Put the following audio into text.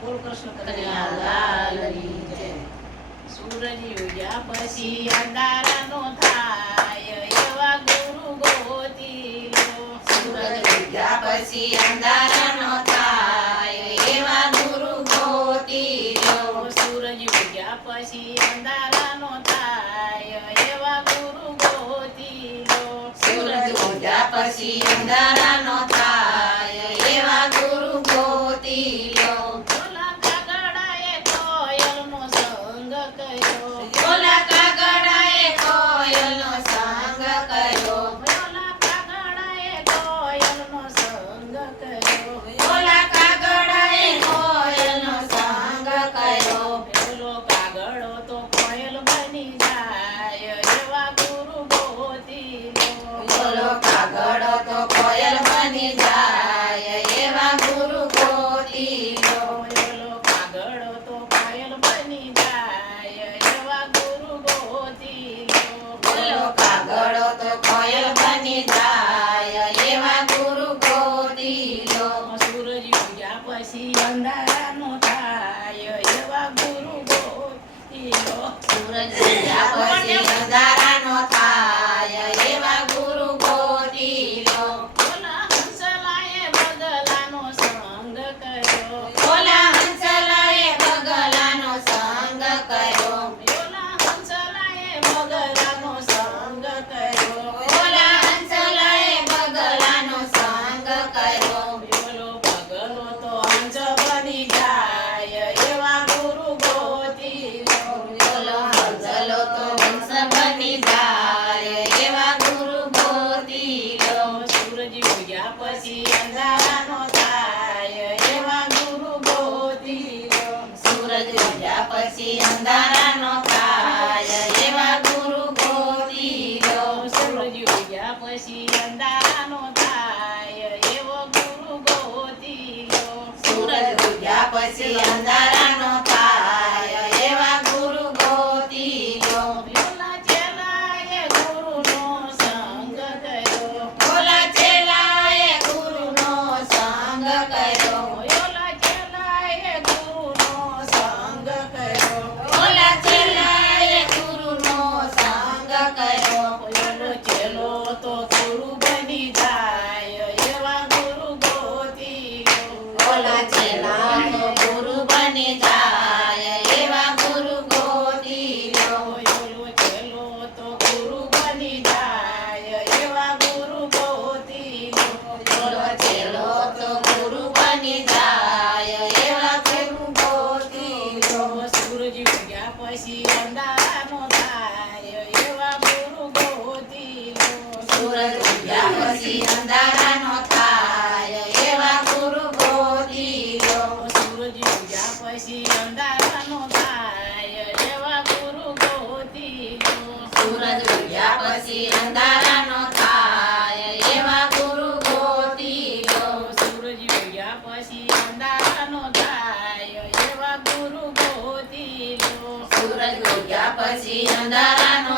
બોલ કૃષ્ણ કનૈયા કનૈયા લાલની જય. સૂરજ ઉગ્યા પછી અંધારાનો થાય એવા ગુરુ ગોતી લો. સૂરજ ઉગ્યા પછી અંધારાનો થાય એવા ગુરુ ગોતી લો. સૂરજ ઉગ્યા પછી અંધારાનો થાય એવા ગુરુ ગોતી લો. સૂરજ ઉગ્યા પછી અંધારાનો થાય એવા ગુરુ ગોતી લો. ઓલા કાગડાએ કોયલનો સંગ કર્યો. ઓલા કાગડાએ કોયલનો સંગ કર્યો. ઓલા કાગડાએ કોયલનો સંગ કર્યો. ઓલા કાગડાએ કોયલનો સંગ કર્યો. પેલો કાગડો તો કોયલ બની જાય એવા ગુરુ ગોતી લો. ઓલો કાગડો તો કોયલ બની જાય એવા ગુરુ ગોતી લો. ઓલો કાગડો તો કોયલ બની જાય એવા ગુરુ ગોતી લો. ઓલો કાગડો તો કોયલ બની જાય એવા ગુરુ ગોતી લો. સૂરજ ઉગ્યા પછી અંધારાનો થાય એવા ગુરુ ગોતી લો. સૂરજ ઉગ્યા પછી અંધારાનો થાય એવા ગુરુ ગોતી લો. ઓલા હંસલાએ બગલાનો સંગ કર્યો. ઓલા હંસલાએ બગલાનો સંગ કર્યો. ઓલા હંસલાએ બગલાનો સંગ કર્યો. ઓલા હંસલાએ બગલાનો સંગ કર્યો. ઓલો બગલો તો હંસ બની જાય એવા ગુરુ ગોતી લો. ઓલો હંસલો તો હંસ બની જાય એવા ગુરુ ગોતી લો. સૂરજ ઉગ્યા પછી અંધારાનો થાય એવા ગુરુ ગોતી લો. સૂરજ ઉગ્યા પછી અંધારાનો થાય એવા ગુરુ ગોતી લો. સૂરજ ઉગ્યા પછી અંધારાનો થાય એવો ગુરુ ગોતી લો. સૂરજ ઉગ્યા પછી અંધારાનો થાય એવા ગુરુ ગોતી લો. ઓલા ચેલાએ ગુરુનો સંગ કર્યો. ઓલા ચેલાએ ગુરુનો સંગ કર્યો. ઓલા ચેલાએ ગુરુનો સંગ કર્યો. ઓલા ચેલાએ ગુરુનો સંગ કર્યો. ઓલો ચેલો તો ગુરુ બની જાય એવા ગુરુ ગોતી લો. ઓલા ચેલા તો ગુરુ બની જાય એવા ગુરુ ગોતી લો. ઓલો ચેલો તો ગુરુ બની જાય એવા ગુરુ ગોતી લો. ઓલો ચેલો તો ગુરુ બની જાય એવા ગુરુ ગોતી લો. સૂરજ ઉગ્યા પછી અંધારાનો થાય એવા ગુરુ ગોતી લો. સૂરજ ઉગ્યા પછી અંધારાનો થાય એવા ગુરુ ગોતી લો. સૂરજ ઉગ્યા પછી અંધારાનો થાય એવા ગુરુ ગોતી લો. સૂરજ ઉગ્યા પછી અંધારાનો થાય એવા ગુરુ ગોતી લો. સૂરજ ઉગ્યા પછી અંધારાનો થાય એવા ગુરુ ગોતી લો. સૂરજ ઉગ્યા પછી અંધારાનો